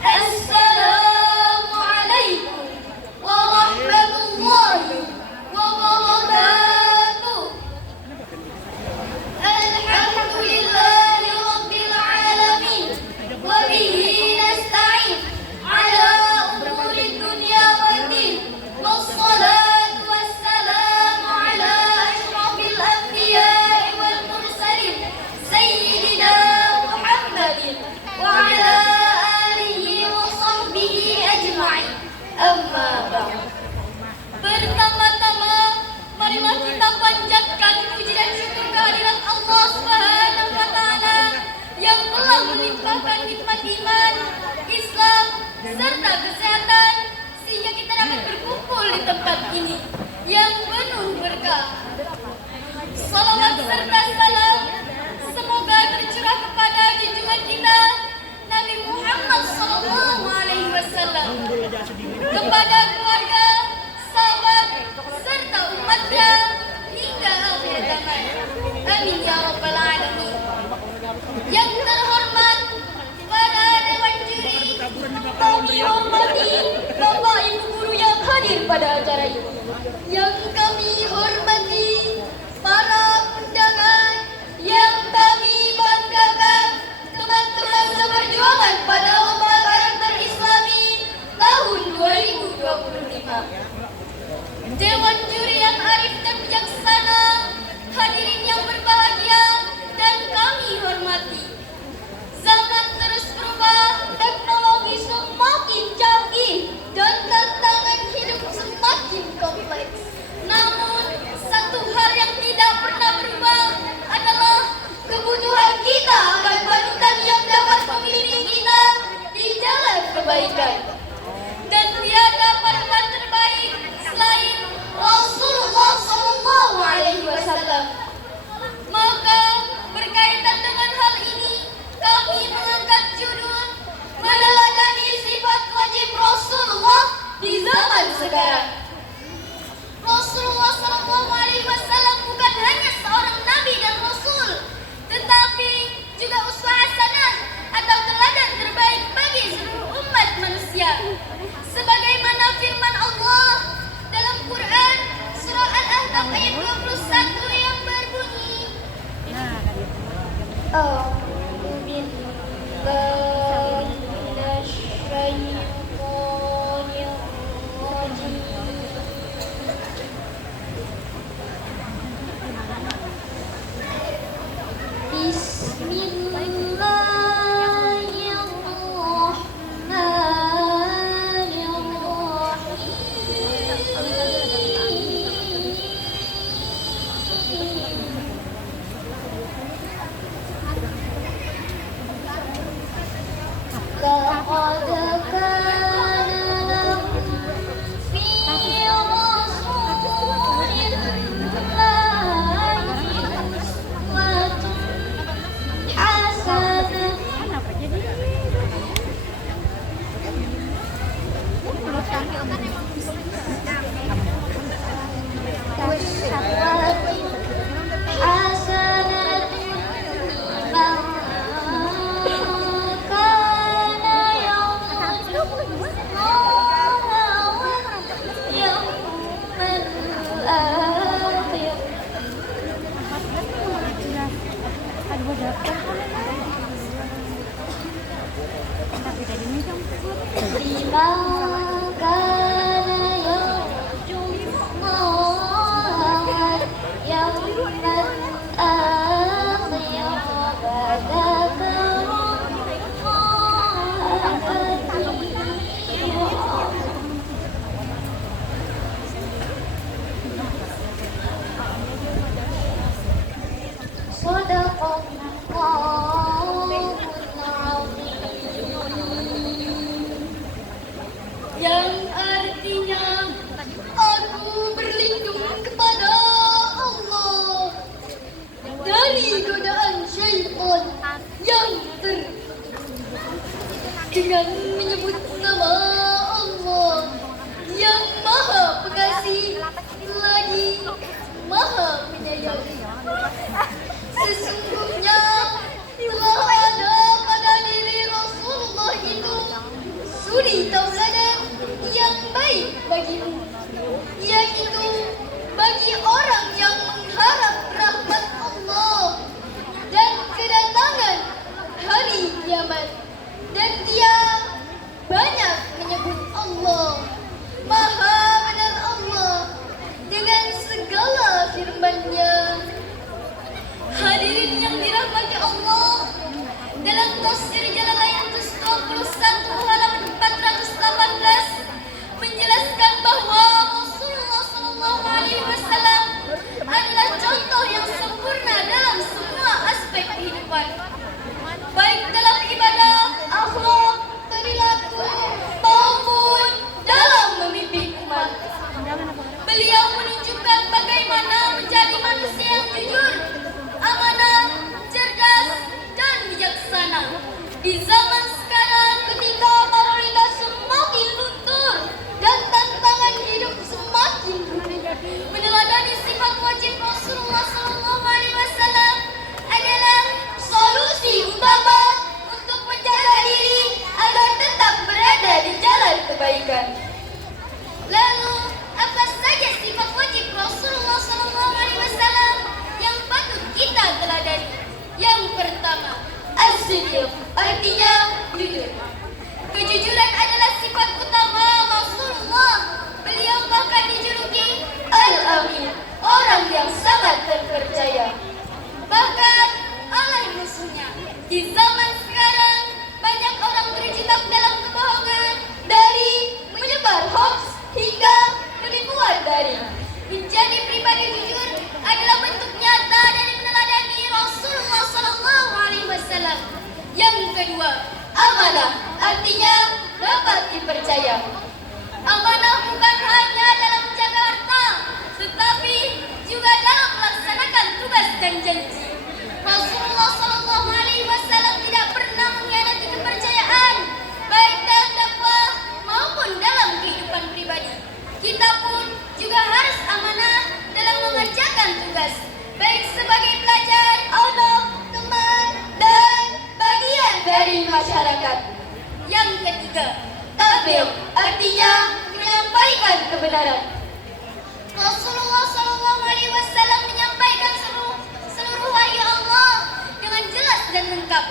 Assalamualaikum warahmatullahi wabarakatuh. Alhamdulillahi rabbil alamin wa bihi nasta'in ala umuri dunya waddin. Wassalatu wassalamu ala asyrafil anbiya'i wal mursalin sayyidina Muhammadin wa ala alihi wa sahbihi ajma'in. Amma ba'd. Pertama-tama, marilah kita panjatkan puji dan syukur kehadirat Allah Subhanahu wa Ta'ala yang telah melimpahkan nikmat iman, Islam, serta kesehatan sehingga kita dapat berkumpul di tempat ini yang penuh berkah. Salawat serta salam semoga tercurah kepada junjungan kita Nabi Muhammad SAW, kepada keluarga, sahabat, serta umatnya hingga akhir zaman. Amin ya rabbal alamin. Yang terhormat para dewan juri, kami hormati Bapak Ibu guru yang hadir pada acara ini. Yang kami hormati para undangan yang kami banggakan, teman-teman seperjuangan pada lomba karakter Islami tahun 2025. Dewan juri yang arif dan bijaksana, hadirin yang berbahagia dan kami hormati. Zaman terus berubah, teknologi semakin canggih dan tantangan hidup semakin kompleks. Namun, satu hal yang tidak pernah berubah adalah kebutuhan kita akan panutan yang dapat membimbing kita di jalan kebaikan. Dan tiada panutan terbaik selain Rasulullah SAW. Maka berkaitan dengan hal ini, kami mengangkat judul meneladani sifat wajib Rasulullah di zaman sekarang. Rasulullah SAW bukan hanya seorang nabi dan rasul, tetapi juga uswah hasanah atau teladan terbaik bagi seluruh umat manusia. Sebagaimana firman Allah dalam Quran surah Al-Ahzab ayat 21 yang berbunyi, A'udzu billahi minasy syaithanir rajim. لقد كان لكم في رسول الله أسوة حسنة لمن كان يرجو الله واليوم الآخر وذكر الله كثيرا. صدق الله yang artinya aku berlindung kepada Allah dari godaan syaitan yang dengan menyebut nama Allah yang Maha Pengasih lagi Maha Penyayang. Sesungguhnya telah ada pada diri Rasulullah itu kehidupannya. Hadirin yang dirahmati Allah, dalam tafsir Jalalain 21 halaman 418 menjelaskan bahwa Rasulullah SAW adalah contoh yang sempurna dalam semua aspek kehidupan, baik dalam ibadah, akhlak, perilaku, maupun dalam memimpin umat. Beliau menunjukkan bagaimana menjadi manusia yang jujur, amanah, cerdas, dan bijaksana. Di zaman sekarang ketika moralitas semakin luntur dan tantangan hidup semakin rumit, meneladani sifat wajib Rasulullah SAW adalah solusi utama untuk menjaga diri agar tetap berada di jalan kebaikan. Lalu, apa saja sifat wajib Rasulullah SAW yang patut kita teladani? Yang pertama, as-sidq, artinya jujur. Kejujuran adalah sifat utama Rasulullah. Beliau bahkan dijuluki Al-Amin, orang yang sangat terpercaya. Bahkan oleh musuhnya. Di zaman sekarang, banyak orang terjebak dalam kebohongan, dari menyebar hoax hingga penipuan daring. Menjadi pribadi jujur adalah bentuk nyata dari meneladani Rasulullah SAW. Yang kedua, amanah, artinya dapat dipercaya. Amanah bukan hanya dalam menjaga harta, tetapi juga dalam melaksanakan tugas dan janji. Rasulullah SAW tidak pernah mengkhianati kepercayaan, baik dalam dakwah maupun dalam kehidupan pribadi. Kita pun juga harus amanah dalam mengerjakan tugas, baik sebagai pelajar, anak, teman, dan bagian dari masyarakat. Yang ketiga, tabligh, artinya menyampaikan kebenaran. Rasulullah SAW menyampaikan seluruh wahyu Allah dengan jelas dan lengkap.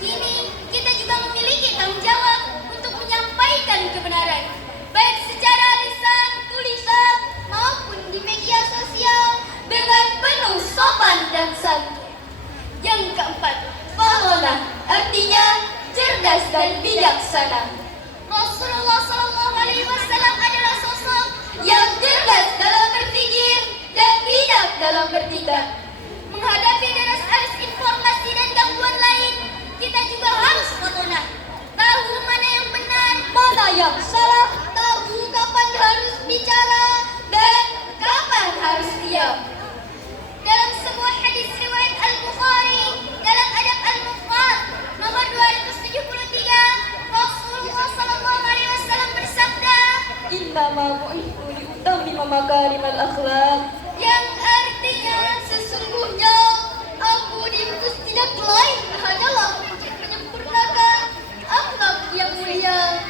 Kini kita juga memiliki tanggung jawab untuk menyampaikan kebenaran, baik secara lisan, tulisan, maupun di media sosial dengan penuh sopan dan santun. Yang keempat, fatonah, artinya cerdas dan bijaksana. Rasulullah SAW adalah sosok yang cerdas dalam berpikir dan bijak dalam bertindak. Menghadapi deras arus informasi dan gangguan lain, kita juga harus fatonah. Tahu mana yang benar, mana yang salah, tahu kapan harus bicara dan kapan harus diam. Dalam sebuah hadis riwayat Al-Bukhari dalam Adab Al-Mufrad nomor 273, Rasulullah SAW bersabda, "Innama bu'ithu liutammima makarimal akhlaq," yang artinya sesungguhnya aku diutus tidak lain hanyalah untuk menyempurnakan akhlak yang mulia.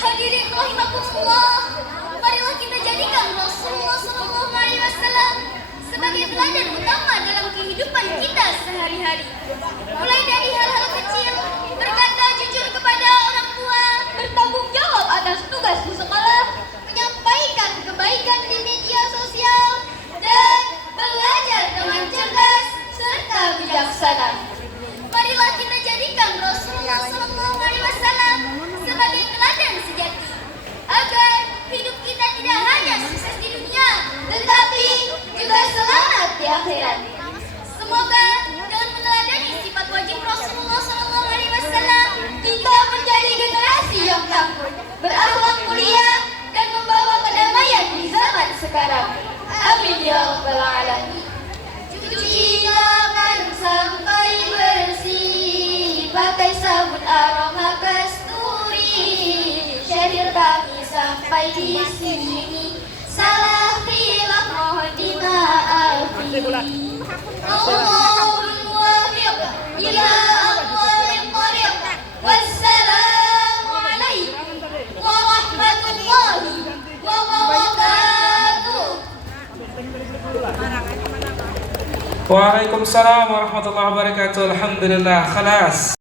Hadirin rahimakumullah, marilah kita jadikan Rasulullah SAW sebagai teladan utama dalam kehidupan kita sehari-hari. Mulai dari hal-hal kecil, berkata jujur kepada orang tua, bertanggung jawab atas tugas di sekolah, menyampaikan kebaikan di media sosial, dan belajar dengan cerdas serta bijaksana. Marilah kita jadikan Rasulullah SAW sebagai teladan sejati, agar hidup kita tidak hanya sukses di dunia, tetapi juga selamat di akhirat. Semoga dengan meneladani sifat wajib Rasulullah SAW, kita menjadi generasi yang tangguh, berakhlak mulia, dan membawa kedamaian di zaman sekarang. Amin ya rabbal alamin. Cuci tangan sampai bersih, pakai sabun aroma kasturi. Syair kami sampai di sini, salah khilaf mohon dimaafi. Allahul muwaffiq ila aqwamit thariq. Wassalamu alaikum warahmatullahi wabarakatuh. Waalaikumsalam warahmatullahi wabarakatuh. Alhamdulillah, khalas.